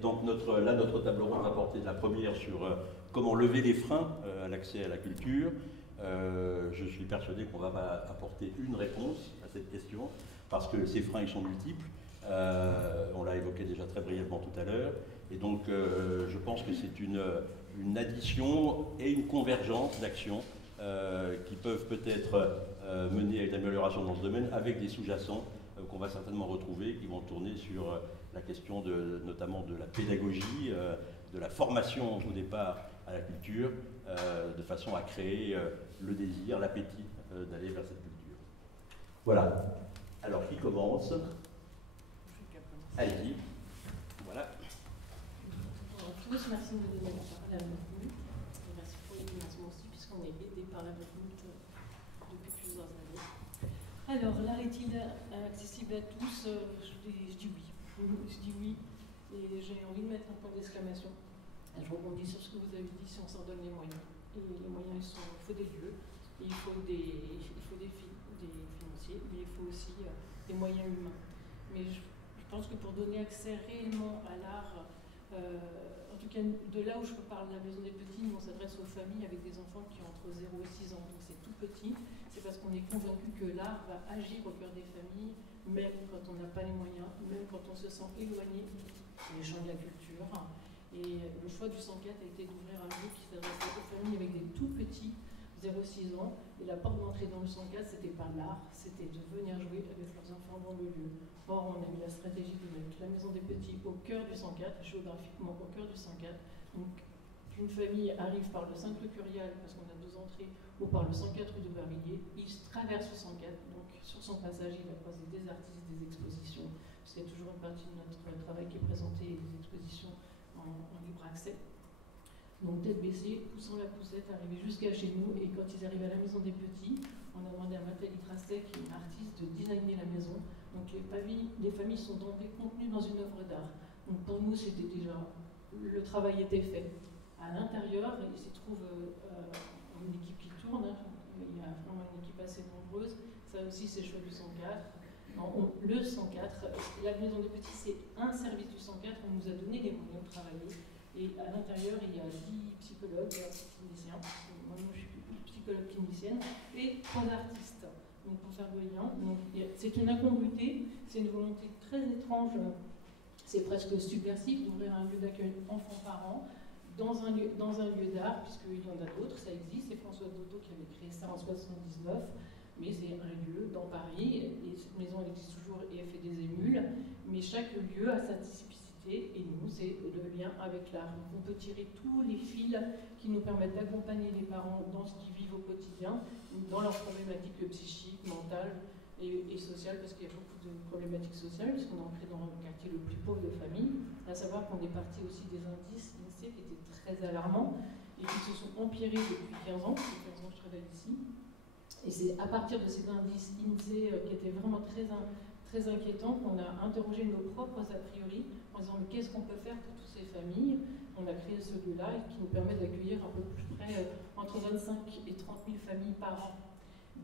donc notre table ronde va porter la première sur comment lever les freins à l'accès à la culture. Je suis persuadé qu'on va apporter une réponse à cette question, parce que ces freins ils sont multiples. On l'a évoqué déjà très brièvement tout à l'heure. Et donc je pense que c'est une addition et une convergence d'actions qui peuvent peut-être mener à une amélioration dans ce domaine, avec des sous-jacents qu'on va certainement retrouver, qui vont tourner sur la question notamment de la pédagogie, de la formation au départ à la culture, de façon à créer le désir, l'appétit d'aller vers cette culture. Voilà. Alors, qui commence? Allez-y. Voilà. Bonjour à tous, merci de me donner la parole à la minute. Et merci pour l'invitation aussi, puisqu'on est aidé par la minute depuis plusieurs années. Alors, l'art est-il accessible à tous? Je dis oui. Je dis oui. Et j'ai envie de mettre un point d'exclamation. Je rebondis sur ce que vous avez dit, si on s'en donne les moyens. Et les moyens, il faut des lieux, et il faut des financiers, mais il faut aussi des moyens humains. Mais je pense que pour donner accès réellement à l'art, en tout cas de là où je parle de la Maison des Petits, nous on s'adresse aux familles avec des enfants qui ont entre 0 et 6 ans, donc c'est tout petit. C'est parce qu'on est convaincu que l'art va agir au cœur des familles, même quand on n'a pas les moyens, même quand on se sent éloigné des champs de la culture. Et le choix du 104 a été d'ouvrir un lieu qui s'adressait aux familles avec des tout petits, 0-6 ans. Et la porte d'entrée dans le 104, c'était pas l'art, c'était de venir jouer avec leurs enfants dans le lieu. Or, on a eu la stratégie de mettre la Maison des Petits au cœur du 104, géographiquement au cœur du 104. Donc, qu'une famille arrive par le 5 rue Curial, parce qu'on a 2 entrées, ou par le 104 rue d'Aubervilliers, il traverse le 104. Donc, sur son passage, il va croiser des artistes, des expositions, parce qu'il y a toujours une partie de notre travail qui est présenté, des expositions en libre accès. Donc tête baissée, poussant la poussette, arriver jusqu'à chez nous, et quand ils arrivent à la Maison des Petits, on a demandé à Nathalie Trastet, qui est une artiste, de designer la maison. Donc les familles sont d'emblée contenues dans une œuvre d'art. Donc pour nous, c'était déjà, le travail était fait. À l'intérieur, il s'y trouve une équipe qui tourne, hein. Il y a vraiment une équipe assez nombreuse. Ça aussi, c'est le choix du 104. Le 104, la Maison des Petits, c'est un service du 104, on nous a donné les moyens de travailler. Et à l'intérieur, il y a 10 psychologues cliniciens, moi je suis psychologue clinicienne, et 3 artistes. Donc pour faire le lien, c'est une incongruité, c'est une volonté très étrange, c'est presque subversif d'ouvrir un lieu d'accueil enfants-parents dans un lieu d'art, puisqu'il y en a d'autres, ça existe, c'est François Dotto qui avait créé ça en 1979. Mais c'est un lieu dans Paris, et cette maison elle existe toujours et elle fait des émules, mais chaque lieu a sa spécificité, et nous c'est le lien avec l'art. On peut tirer tous les fils qui nous permettent d'accompagner les parents dans ce qu'ils vivent au quotidien, dans leurs problématiques psychiques, mentales et sociales, parce qu'il y a beaucoup de problématiques sociales, puisqu'on est entré dans le quartier le plus pauvre de famille, à savoir qu'on est parti aussi des indices INSEE qui étaient très alarmants, et qui se sont empirés depuis 15 ans, depuis 15 ans que je travaille ici. Et c'est à partir de ces indices INSEE qui étaient vraiment très inquiétants qu'on a interrogé nos propres a priori en disant mais qu'est-ce qu'on peut faire pour toutes ces familles. On a créé ce lieu-là qui nous permet d'accueillir à peu près entre 25 et 30 000 familles par an,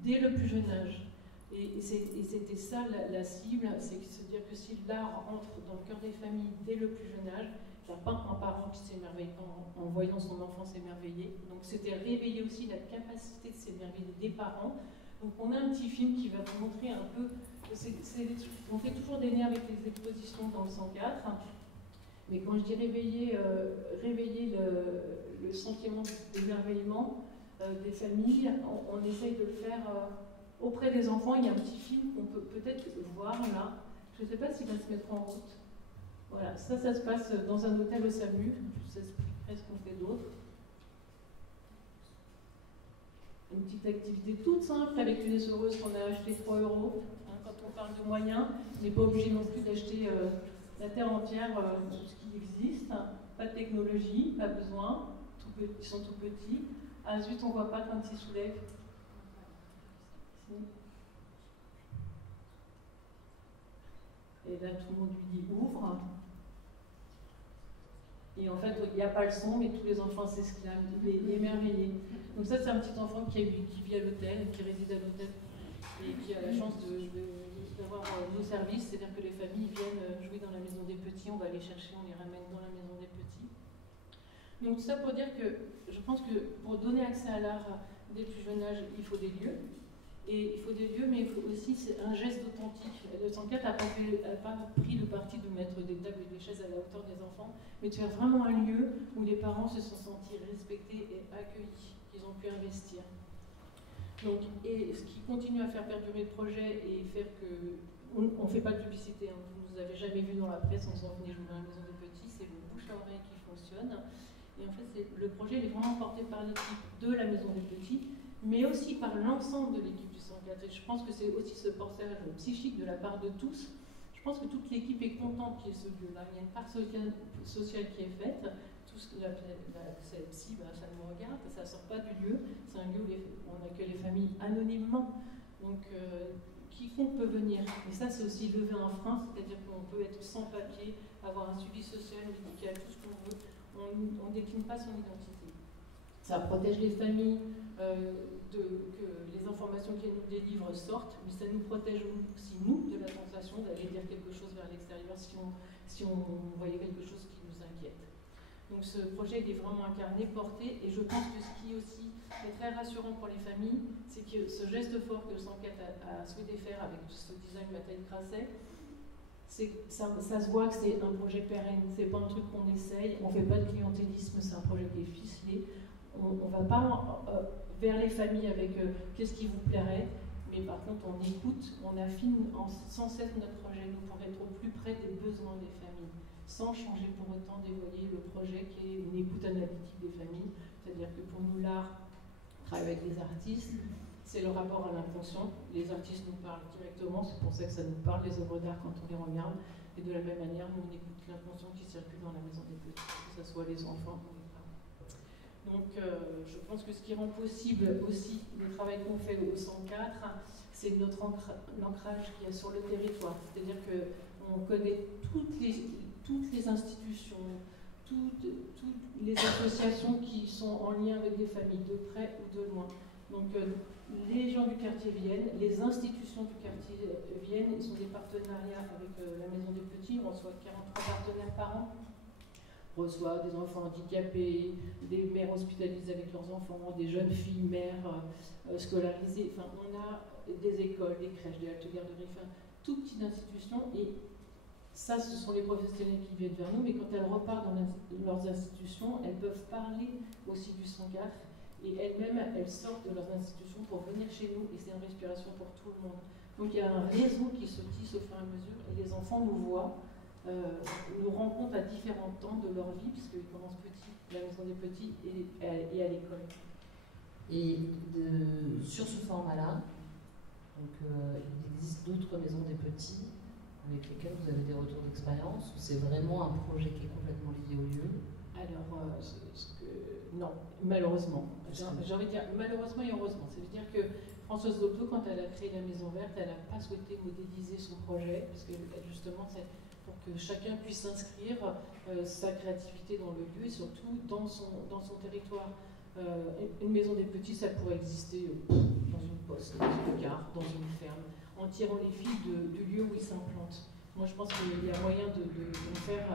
dès le plus jeune âge. Et c'était ça la cible, c'est se dire que si l'art entre dans le cœur des familles dès le plus jeune âge, il n'y a pas un parent qui s'émerveille en voyant son enfant s'émerveiller. Donc c'était réveiller aussi la capacité de s'émerveiller des parents. Donc on a un petit film qui va vous montrer un peu, on fait toujours des liens avec les expositions dans le 104, mais quand je dis réveiller le sentiment d'émerveillement des familles, on essaye de le faire auprès des enfants. Il y a un petit film qu'on peut peut-être voir là, je ne sais pas s'il va se mettre en route. Voilà, ça se passe dans un hôtel au SAMU. Je vous expliquerai ce qu'on fait d'autre. Une petite activité toute simple avec une essoreuse qu'on a achetée 3 €. Hein, quand on parle de moyens, on n'est pas obligé non plus d'acheter la terre entière, tout ce qui existe. Pas de technologie, pas besoin. Ils sont tout petits. Ah zut, on ne voit pas quand ils soulèvent. Et là, tout le monde lui dit ouvre. Et en fait, il n'y a pas le son, mais tous les enfants s'exclament, il est émerveillé. Donc ça, c'est un petit enfant qui vit à l'hôtel, qui réside à l'hôtel, et qui a la chance d'avoir nos services, c'est-à-dire que les familles viennent jouer dans la Maison des Petits, on va les chercher, on les ramène dans la Donc ça pour dire que je pense que pour donner accès à l'art dès le plus jeune âge, il faut des lieux. Et il faut des lieux, mais il faut aussi un geste authentique. Le 104 n'a pas pris le parti de mettre des tables et des chaises à la hauteur des enfants, mais de faire vraiment un lieu où les parents se sont sentis respectés et accueillis, qu'ils ont pu investir. Donc, et ce qui continue à faire perdurer le projet et faire que... On ne fait pas de publicité, hein. Vous ne nous avez jamais vu dans la presse en disant venez jouer dans la maison des petits, c'est le bouche à oreille qui fonctionne. Et en fait, le projet est vraiment porté par l'équipe de la maison des petits, mais aussi par l'ensemble de l'équipe du 104. Et je pense que c'est aussi ce portage psychique de la part de tous. Je pense que toute l'équipe est contente qu'il y ait ce lieu-là. Il y a une part sociale qui est faite. Tout ce que c'est psy, ça nous regarde, ça ne sort pas du lieu. C'est un lieu où on accueille les familles anonymement. Donc, quiconque peut venir. Et ça, c'est aussi lever un frein, c'est-à-dire qu'on peut être sans papier, avoir un suivi social, médical, tout ce qu'on veut. On ne décline pas son identité. Ça protège les familles que les informations qu'elles nous délivrent sortent, mais ça nous protège aussi, nous, de la tentation d'aller dire quelque chose vers l'extérieur si on voyait quelque chose qui nous inquiète. Donc ce projet il est vraiment incarné, porté, et je pense que ce qui aussi est très rassurant pour les familles, c'est que ce geste fort que le 104 a souhaité faire avec ce design Bataille Grasset, ça se voit que c'est un projet pérenne, c'est pas un truc qu'on essaye, on fait pas de clientélisme, c'est un projet qui est ficelé. On va pas vers les familles avec qu'est-ce qui vous plairait, mais par contre on écoute, on affine sans cesse notre projet, nous, pour être au plus près des besoins des familles, sans changer pour autant d'évoyer le projet qui est une écoute analytique des familles, c'est-à-dire que pour nous l'art travaille avec les artistes, c'est le rapport à l'inconscient, les artistes nous parlent directement, c'est pour ça que ça nous parle, les œuvres d'art quand on les regarde, et de la même manière nous on écoute l'inconscient qui circule dans la maison des petits, que ce soit les enfants ou les parents. Donc je pense que ce qui rend possible aussi le travail qu'on fait au 104, c'est notre l'ancrage qu'il y a sur le territoire. C'est-à-dire qu'on connaît toutes les institutions, toutes les associations qui sont en lien avec des familles, de près ou de loin. Donc les gens du quartier viennent, les institutions du quartier viennent, ils ont des partenariats avec la Maison des Petits, on reçoit 43 partenaires par an. On reçoit des enfants handicapés, des mères hospitalisées avec leurs enfants, des jeunes filles mères scolarisées. Enfin, on a des écoles, des crèches, des haltes garderies, enfin, toutes petites institutions. Et ça, ce sont les professionnels qui viennent vers nous. Mais quand elles repartent dans leurs institutions, elles peuvent parler aussi du 104. Et elles-mêmes, elles sortent de leurs institutions pour venir chez nous. Et c'est une respiration pour tout le monde. Donc il y a un réseau qui se tisse au fur et à mesure. Et les enfants nous voient. Nous rencontrent à différents temps de leur vie, puisqu'ils commencent petits, la maison des petits et à l'école. Et sur ce format-là, il existe d'autres maisons des petits avec lesquelles vous avez des retours d'expérience, ou c'est vraiment un projet qui est complètement lié au lieu? Alors, non, malheureusement. J'ai envie de dire malheureusement et heureusement. Ça veut dire que Françoise Docteau, quand elle a créé la Maison Verte, elle n'a pas souhaité modéliser son projet, parce que justement, c'est pour que chacun puisse inscrire sa créativité dans le lieu et surtout dans son territoire. Une maison des petits, ça pourrait exister dans une poste, dans une gare, dans une ferme, en tirant les fils du lieu où ils s'implantent. Moi, je pense qu'il y a moyen de le faire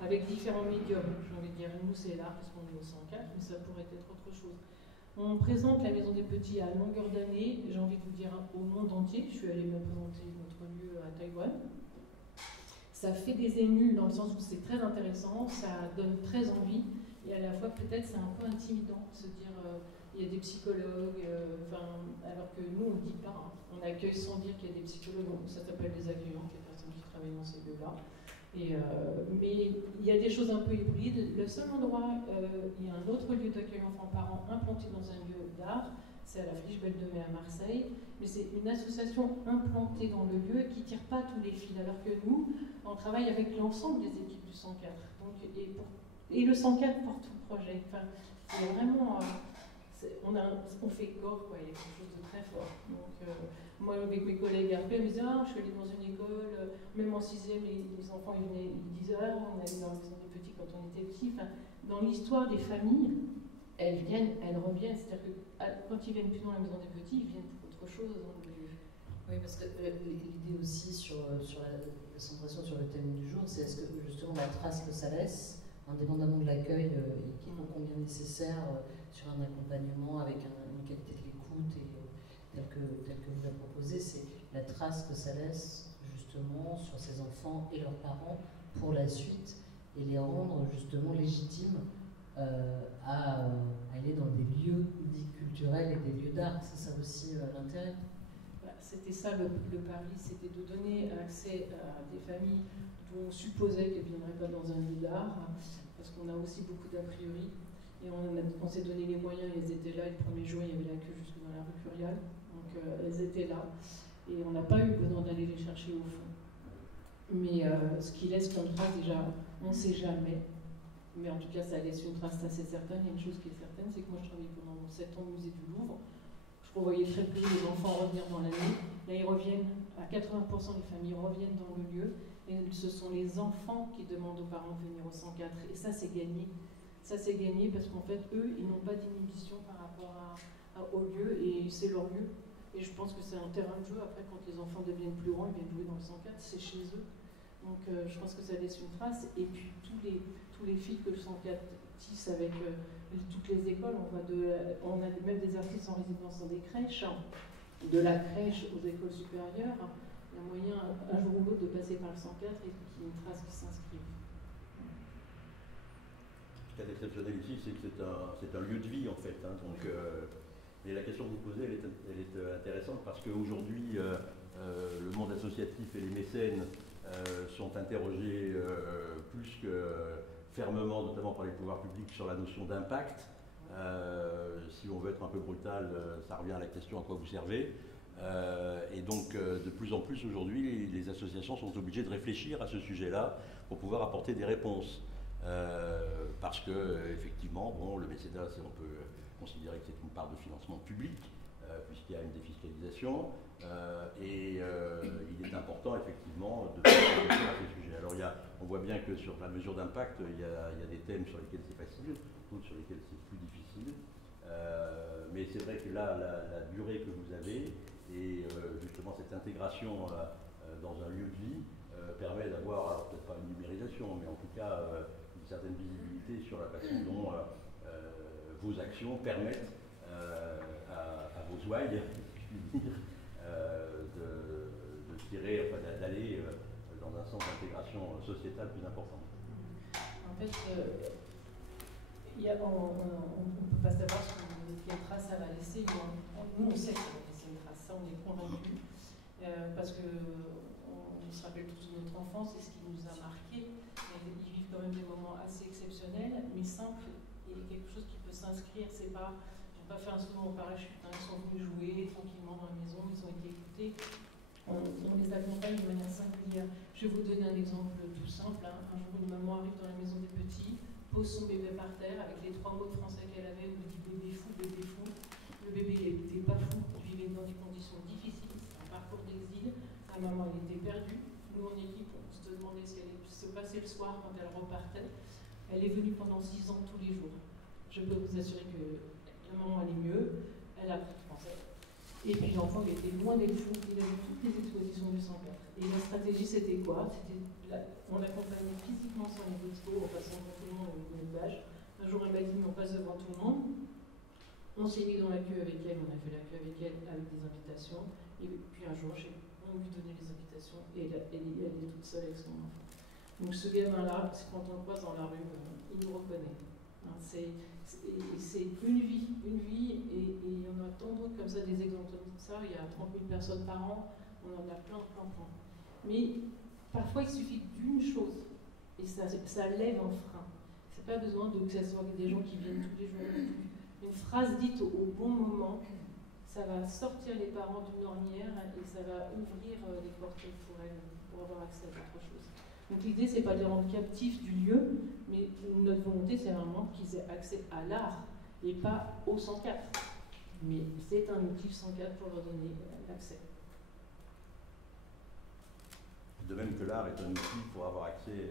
avec différents médiums. J'ai envie de dire, nous, c'est l'art parce qu'on est au 104, mais ça pourrait être autre chose. On présente la maison des petits à longueur d'année, j'ai envie de vous dire au monde entier. Je suis allée me présenter notre lieu à Taïwan. Ça fait des émules dans le sens où c'est très intéressant, ça donne très envie, et à la fois peut-être c'est un peu intimidant de se dire il y a des psychologues, alors que nous on ne le dit pas, hein. On accueille sans dire qu'il y a des psychologues, ça s'appelle des accueillantes, les personnes qui travaillent dans ces lieux-là. Mais il y a des choses un peu hybrides. Le seul endroit, il y a un autre lieu d'accueil enfants-parents implanté dans un lieu d'art, c'est à la Friche Belle de Mai à Marseille, mais c'est une association implantée dans le lieu qui ne tire pas tous les fils, alors que nous, on travaille avec l'ensemble des équipes du 104. Donc, et le 104 porte tout le projet. Enfin, c'est vraiment... on fait corps, quoi, il y a quelque chose de très fort. Donc, moi, avec mes collègues RP, ils me disaient je suis allée dans une école, même en 6e, les enfants ils disaient on allait dans la maison des petits quand on était petits. Enfin, dans l'histoire des familles, elles viennent, elles reviennent. C'est-à-dire que quand ils viennent plus dans la maison des petits, ils viennent pour autre chose dans le lieu. Oui, parce que l'idée aussi sur la concentration sur le thème du jour, c'est est-ce que justement la trace que ça laisse, indépendamment de l'accueil, qui est ô combien nécessaire sur un accompagnement avec une qualité de l'écoute tel que vous l'avez proposé, c'est la trace que ça laisse justement sur ces enfants et leurs parents pour la suite et les rendre justement légitimes à aller dans des lieux dits culturels et des lieux d'art. C'est ça aussi l'intérêt. C'était ça le pari, c'était de donner accès à des familles dont on supposait qu'elles ne viendraient pas dans un lieu d'art, parce qu'on a aussi beaucoup d'a priori. Et on s'est donné les moyens, elles étaient là, le premier jour, il y avait la queue jusque dans la rue Curial, donc elles étaient là. Et on n'a pas eu besoin d'aller les chercher au fond. Mais ce qui laisse comme trace, déjà, on ne sait jamais. Mais en tout cas, ça laisse une trace assez certaine. Il y a une chose qui est certaine, c'est que moi, je travaillais pendant 7 ans au musée du Louvre. Je revoyais très peu les enfants revenir dans l'année. Là, ils reviennent, à 80% des familles reviennent dans le lieu. Et ce sont les enfants qui demandent aux parents de venir au 104. Et ça, c'est gagné. Ça, c'est gagné parce qu'en fait, eux, ils n'ont pas d'inhibition par rapport au lieu. Et c'est leur lieu. Et je pense que c'est un terrain de jeu. Après, quand les enfants deviennent plus grands, ils viennent jouer dans le 104, c'est chez eux. Donc, je pense que ça laisse une trace. Et puis, tous les filles que le 104 tisse avec toutes les écoles, on a même des artistes en résidence dans des crèches, de la crèche aux écoles supérieures. Il y a moyen, un jour ou l'autre, de passer par le 104 et qu'il y ait une trace qui s'inscrive. Ce qui est exceptionnel ici, c'est que c'est un lieu de vie, en fait. Hein, donc, et la question que vous posez, elle est intéressante parce qu'aujourd'hui, le monde associatif et les mécènes sont interrogés plus que fermement, notamment par les pouvoirs publics, sur la notion d'impact. Si on veut être un peu brutal, ça revient à la question à quoi vous servez. Et donc, de plus en plus aujourd'hui, les associations sont obligées de réfléchir à ce sujet-là pour pouvoir apporter des réponses. Parce que, effectivement, bon, le mécénat, on peut considérer que c'est une part de financement public, puisqu'il y a une défiscalisation. Et il est important, effectivement, de réfléchir à ce sujet. Alors, on voit bien que sur la mesure d'impact, il y a des thèmes sur lesquels c'est facile, d'autres sur lesquels c'est plus difficile. Mais c'est vrai que là, la durée que vous avez et justement cette intégration dans un lieu de vie permet d'avoir, alors peut-être pas une numérisation, mais en tout cas une certaine visibilité sur la façon dont vos actions permettent à vos ouailles de tirer, enfin, d'aller dans un sens d'intégration sociétale plus important. En fait, on ne peut pas savoir quelle trace ça va laisser. Nous, on sait que ça va laisser une trace, ça on est convaincus. Parce qu'on se rappelle tous de notre enfance et ce qui nous a marqué. Ils vivent quand même des moments assez exceptionnels, mais simples, et quelque chose qui peut s'inscrire. Ils n'ont pas fait un saut en parachute, hein. Ils sont venus jouer tranquillement dans la maison, ils ont été écoutés. On les accompagne de manière singulière. Je vais vous donner un exemple tout simple. Hein. Un jour, une maman arrive dans la maison des petits, pose son bébé par terre avec les 3 mots de français qu'elle avait, elle me dit bébé fou, bébé fou. Le bébé, il n'était pas fou, il vivait dans des conditions difficiles, un parcours d'exil. Sa maman, elle était perdue. Nous, en équipe, on se demandait ce qu'elle allait se passer le soir quand elle repartait. Elle est venue pendant 6 ans tous les jours. Je peux vous assurer que la maman allait mieux, elle a appris le français. Et puis l'enfant, il était loin d'être fou, il avait toutes les expositions du 104. Et la stratégie, c'était quoi? On l'accompagnait physiquement sur les expos, en passant devant tout le monde au milieu de l'âge. Un jour, elle m'a dit, mais on passe devant tout le monde. On s'est mis dans la queue avec elle, on a fait la queue avec elle avec des invitations. Et puis un jour, on lui donnait les invitations et elle est toute seule avec son enfant. Donc ce gamin-là, quand on le croise dans la rue, il nous reconnaît. Hein, c'est une vie, et il y en a tant d'autres comme ça, des exemples comme ça. Il y a 30 000 personnes par an, on en a plein. Mais parfois, il suffit d'une chose, et ça lève un frein. C'est pas besoin que ce soit des gens qui viennent tous les jours. Une phrase dite au bon moment, ça va sortir les parents d'une ornière et ça va ouvrir les portes pour elles, pour avoir accès à autre chose. Donc l'idée, c'est pas de les rendre captifs du lieu, mais notre volonté, c'est vraiment qu'ils aient accès à l'art et pas au 104. Mais c'est un outil 104 pour leur donner l'accès. De même que l'art est un outil pour avoir accès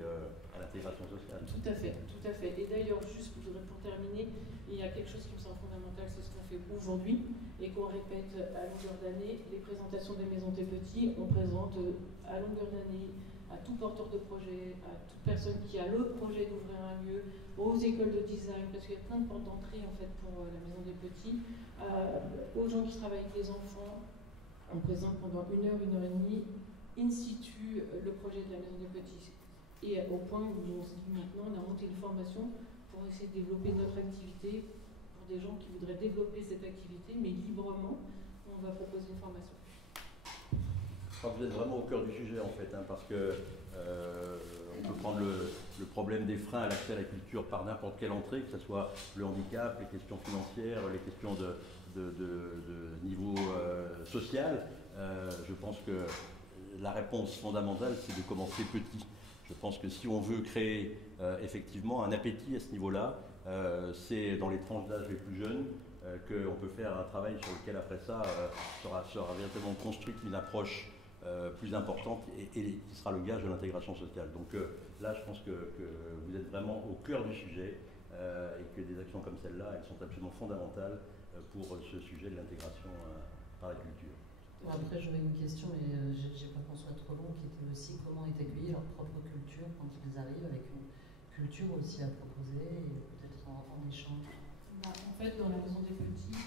à l'intégration sociale. Tout à fait, tout à fait. Et d'ailleurs, juste pour terminer, il y a quelque chose qui me semble fondamental, c'est ce qu'on fait aujourd'hui et qu'on répète à longueur d'année. Les présentations des maisons des petits, on présente à longueur d'année à tout porteur de projet, à toute personne qui a le projet d'ouvrir un lieu, aux écoles de design, parce qu'il y a plein de portes d'entrée en fait pour la Maison des Petits, aux gens qui travaillent avec les enfants. On présente pendant 1 heure, 1 heure et demie, in situ, le projet de la Maison des Petits. Et au point où on se dit maintenant, on a monté une formation pour essayer de développer notre activité pour des gens qui voudraient développer cette activité, mais librement, on va proposer une formation. Je crois que vous êtes vraiment au cœur du sujet en fait, hein, parce que on peut prendre le problème des freins à l'accès à la culture par n'importe quelle entrée, que ce soit le handicap, les questions financières, les questions de niveau social. Je pense que la réponse fondamentale, c'est de commencer petit. Je pense que si on veut créer effectivement un appétit à ce niveau-là, c'est dans les tranches d'âge les plus jeunes qu'on peut faire un travail sur lequel après ça sera véritablement construite une approche plus importante et qui sera le gage de l'intégration sociale. Donc là, je pense que vous êtes vraiment au cœur du sujet et que des actions comme celle-là, elles sont absolument fondamentales pour ce sujet de l'intégration par la culture. Bon, après, j'aurais une question, mais j'ai pas pensé être trop long, qui était aussi comment est accueillie leur propre culture quand ils arrivent avec une culture aussi à proposer et peut-être en échange. En fait, dans la Maison des Petits,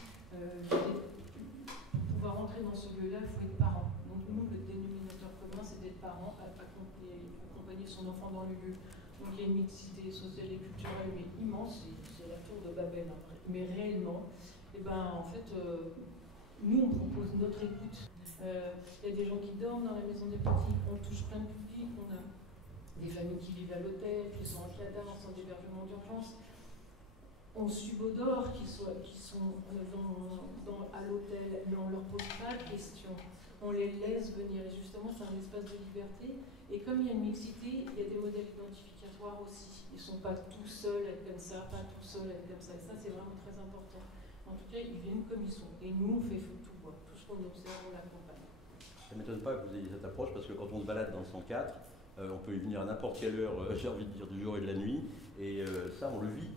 pour pouvoir entrer dans ce lieu-là, il faut être parent. Donc nous, le dénominateur commun, c'est d'être parent, accompagner son enfant dans le lieu. Donc il y a une mixité sociale et culturelle mais immense, c'est la tour de Babel. Après. Mais réellement, en fait, nous, on propose notre écoute. Il y a des gens qui dorment dans la Maison des Petits, on touche plein de publics, on a des familles qui vivent à l'hôtel, qui sont en cadre, en centre d'hébergement d'urgence. On subodore qui sont à l'hôtel, mais on ne leur pose pas de questions. On les laisse venir. Et justement, c'est un espace de liberté. Et comme il y a une mixité, il y a des modèles identificatoires aussi. Ils ne sont pas tout seuls à être comme ça, pas tout seuls à être comme ça. Et ça, c'est vraiment très important. En tout cas, ils viennent comme ils sont. Et nous, on fait tout. Tout ce qu'on observe, on l'accompagne. Ça ne m'étonne pas que vous ayez cette approche, parce que quand on se balade dans le 104, on peut y venir à n'importe quelle heure, j'ai envie de dire, du jour et de la nuit. Et ça, on le vit.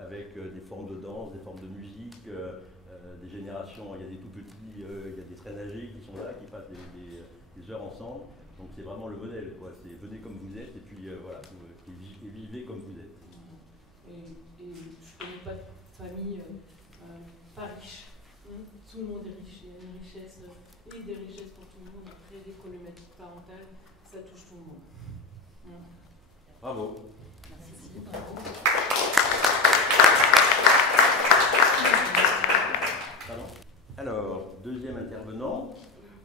Avec des formes de danse, des formes de musique, des générations, il y a des tout petits, il y a des très âgés qui sont là, qui passent des heures ensemble. Donc c'est vraiment le modèle, quoi. C'est venez comme vous êtes et puis voilà, et vivez comme vous êtes. Et je ne connais pas de famille pas riche. Tout le monde est riche, il y a une richesse et des richesses pour tout le monde. Après les problématiques parentales, ça touche tout le monde. Bravo. Merci. Bravo. Pardon. Alors, deuxième intervenant,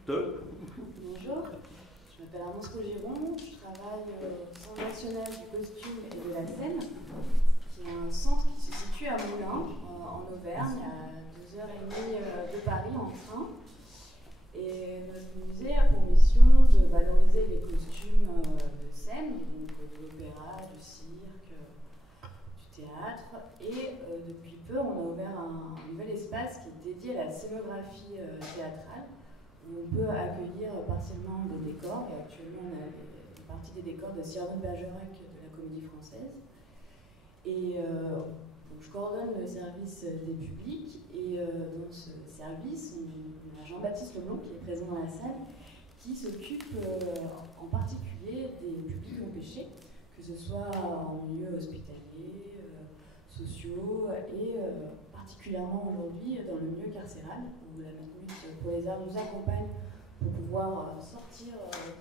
Bonjour, je m'appelle Armand Scogéron, je travaille au Centre national du costume et de la scène, qui est un centre qui se situe à Moulins, en Auvergne, à 2h30 de Paris en train. Et notre musée a pour mission de valoriser les costumes de scène, donc de l'opéra, du cirque, du théâtre. Et depuis peu, on a ouvert un nouvel espace qui est dédié à la scénographie théâtrale, où on peut accueillir partiellement des décors. Et actuellement, on a une partie des décors de Cyrano de Bergerac de la Comédie Française. Et donc, je coordonne le service des publics. Et dans ce service, on a Jean-Baptiste Leblanc qui est présent dans la salle, qui s'occupe en particulier des publics empêchés, que ce soit en milieu hospitalier, sociaux et particulièrement aujourd'hui dans le milieu carcéral, où la lutte pour les arts nous accompagne pour pouvoir sortir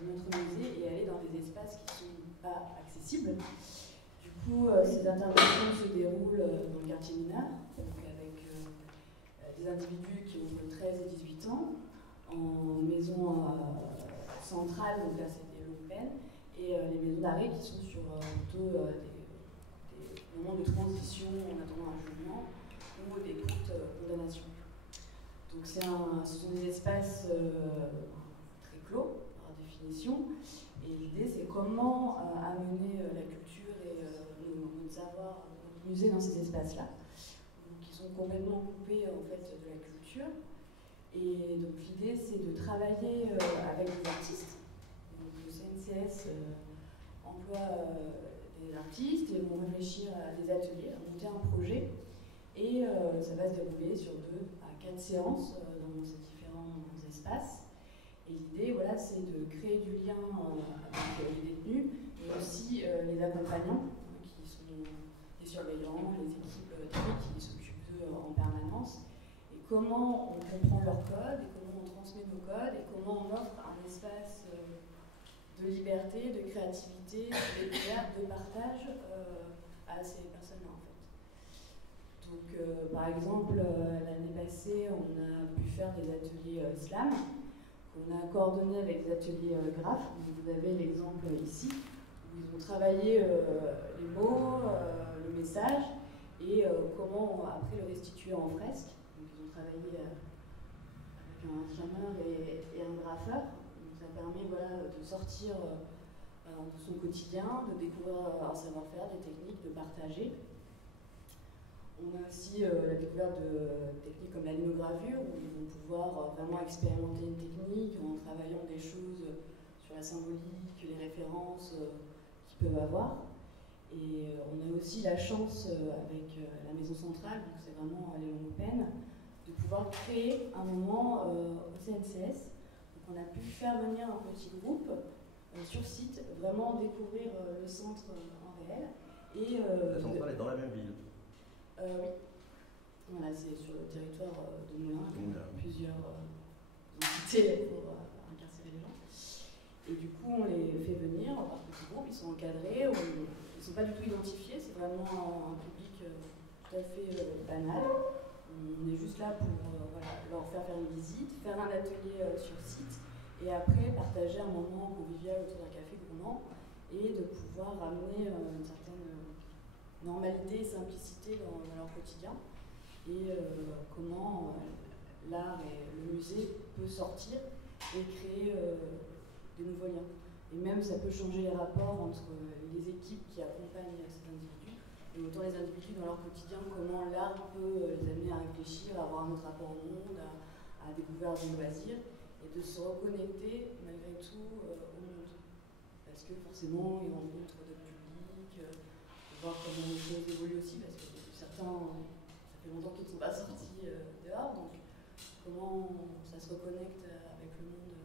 de notre musée et aller dans des espaces qui ne sont pas accessibles. Du coup, ces interventions se déroulent dans le quartier mineur, donc avec des individus qui ont entre 13 et 18 ans, en maison centrale, donc là c'est des longues peines, et les maisons d'arrêt qui sont sur plutôt des moments de transition en attendant un jugement ou des courtes condamnations. Donc ce sont des espaces très clos par définition, et l'idée c'est comment amener la culture et notre savoir, notre musée dans ces espaces-là, qui sont complètement coupés en fait de la culture. Et donc l'idée c'est de travailler avec des artistes. Donc le CNCS emploie des artistes et vont réfléchir à des ateliers, à monter un projet. Et ça va se dérouler sur 2 à 4 séances dans ces différents espaces. Et l'idée, voilà, c'est de créer du lien avec les détenus, mais aussi les accompagnants, qui sont les surveillants, les équipes techniques qui s'occupent d'eux en permanence, et comment on comprend leur code, et comment on transmet nos codes, et comment on offre un espace de liberté, de créativité, de découverte, de partage à ces personnes-là, en fait. Donc, par exemple, l'année passée, on a pu faire des ateliers slam, qu'on a coordonnés avec des ateliers graphes. Vous avez l'exemple ici, où ils ont travaillé les mots, le message, et comment après le restituer en fresque. Donc, ils ont travaillé avec un slammer et un graffeur. Donc, ça permet, voilà, de sortir de son quotidien, de découvrir un savoir-faire, des techniques, de partager. On a aussi la découverte de techniques comme la linogravure, où ils vont pouvoir vraiment expérimenter une technique en travaillant des choses sur la symbolique, les références qu'ils peuvent avoir. Et on a aussi la chance avec la maison centrale, donc c'est vraiment les longues peines, de pouvoir créer un moment au CNCS. Donc on a pu faire venir un petit groupe sur site, vraiment découvrir le centre en réel. Et, la centrale est dans la même ville. Oui. Voilà, c'est sur le territoire de Moulins, plusieurs entités pour incarcérer les gens. Et du coup, on les fait venir par petits groupes, ils sont encadrés, ils ne sont pas du tout identifiés, c'est vraiment un public tout à fait banal. On est juste là pour voilà, leur faire une visite, faire un atelier sur site, et après partager un moment convivial autour d'un café gourmand, et de pouvoir amener une certaine normalité et simplicité dans leur quotidien, et comment l'art et le musée peut sortir et créer des nouveaux liens. Et même ça peut changer les rapports entre les équipes qui accompagnent ces individus, et autant les individus dans leur quotidien, comment l'art peut les amener à réfléchir, à avoir un autre rapport au monde, à découvrir des loisirs, et de se reconnecter malgré tout au monde. Parce que forcément, ils rencontrent d'autres publics, voir comment les choses évoluent aussi, parce que certains, ça fait longtemps qu'ils ne sont pas sortis dehors, donc comment ça se reconnecte avec le monde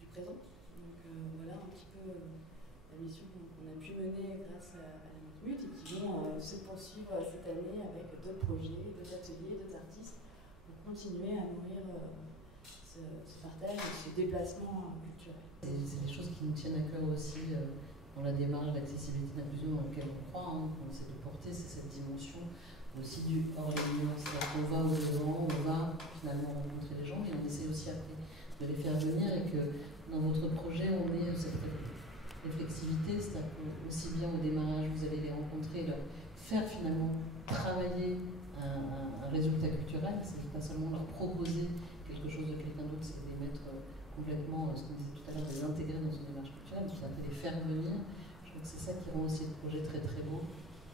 du présent. Donc voilà un petit peu la mission qu'on a pu mener grâce à la Mute, et qui vont se poursuivre cette année avec d'autres projets, d'autres ateliers, d'autres artistes, pour continuer à nourrir ce partage et ce déplacement culturel. C'est des choses qui nous tiennent à cœur aussi dans la démarche d'accessibilité et d'inclusion dans laquelle on croit, qu'on essaie de porter, c'est cette dimension aussi du hors-ligne. C'est-à-dire qu'on va aux événements, on va finalement rencontrer les gens, et on essaie aussi après de les faire venir, et que dans votre projet, on ait cette réflexivité, c'est-à-dire qu'aussi bien au démarrage, vous allez les rencontrer, leur faire finalement travailler un résultat culturel, c'est pas seulement leur proposer quelque chose de quelqu'un d'autre, c'est les mettre complètement, ce qu'on disait tout à l'heure, les intégrer dans une démarche culturelle, donc après les faire venir. Je trouve que c'est ça qui rend aussi le projet très très beau,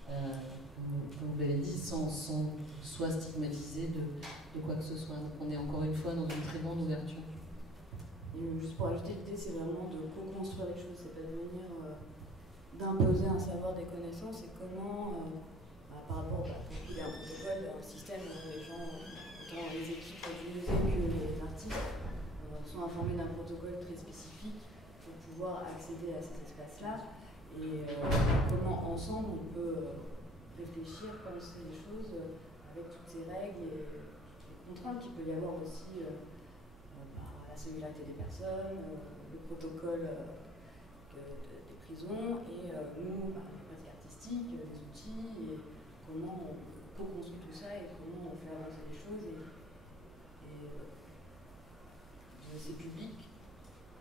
comme vous l'avez dit, sans soit stigmatiser de quoi que ce soit. Donc on est encore une fois dans une très grande ouverture. Et juste pour ajouter, l'idée c'est vraiment de co-construire les choses, c'est pas de venir d'imposer un savoir, des connaissances, et comment, par rapport à il y a un protocole, un système où les gens, autant les équipes du musée que les artistes, sont informés d'un protocole très spécifique pour pouvoir accéder à cet espace-là, et comment ensemble on peut réfléchir, penser les choses avec toutes ces règles et contraintes qu'il peut y avoir aussi, la singularité des personnes, le protocole des prisons, et nous, les pratiques artistiques, les outils, et comment on co-construit tout ça, et comment on fait avancer les choses, et ces publics,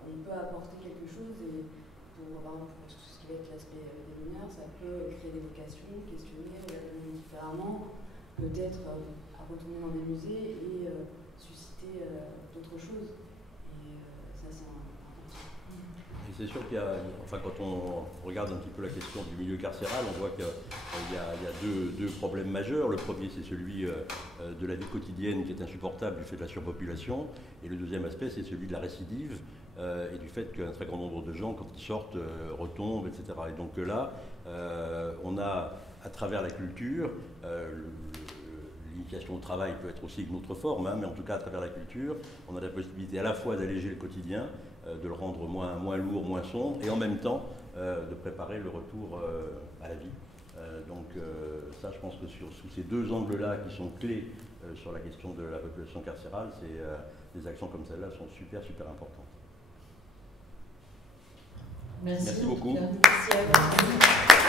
on peut apporter quelque chose, et pour tout ce qui va être l'aspect des mineurs, ça peut créer des vocations, questionner, regarder le monde différemment, peut-être à retourner dans des musées et susciter d'autres choses. Et ça, c'est important. Et c'est sûr qu'il y a, enfin, quand on regarde un petit peu la question du milieu carcéral, on voit qu'il y a deux problèmes majeurs. Le premier, c'est celui de la vie quotidienne qui est insupportable du fait de la surpopulation. Et le deuxième aspect, c'est celui de la récidive et du fait qu'un très grand nombre de gens, quand ils sortent, retombent, etc. Et donc là, on a, à travers la culture, l'initiation au travail peut être aussi une autre forme, hein, mais en tout cas à travers la culture, on a la possibilité à la fois d'alléger le quotidien, de le rendre moins lourd, moins sombre, et en même temps de préparer le retour à la vie. Donc ça, je pense que sous ces deux angles-là qui sont clés sur la question de la population carcérale, des actions comme celle-là sont super importantes. Merci Merci beaucoup. Merci à vous.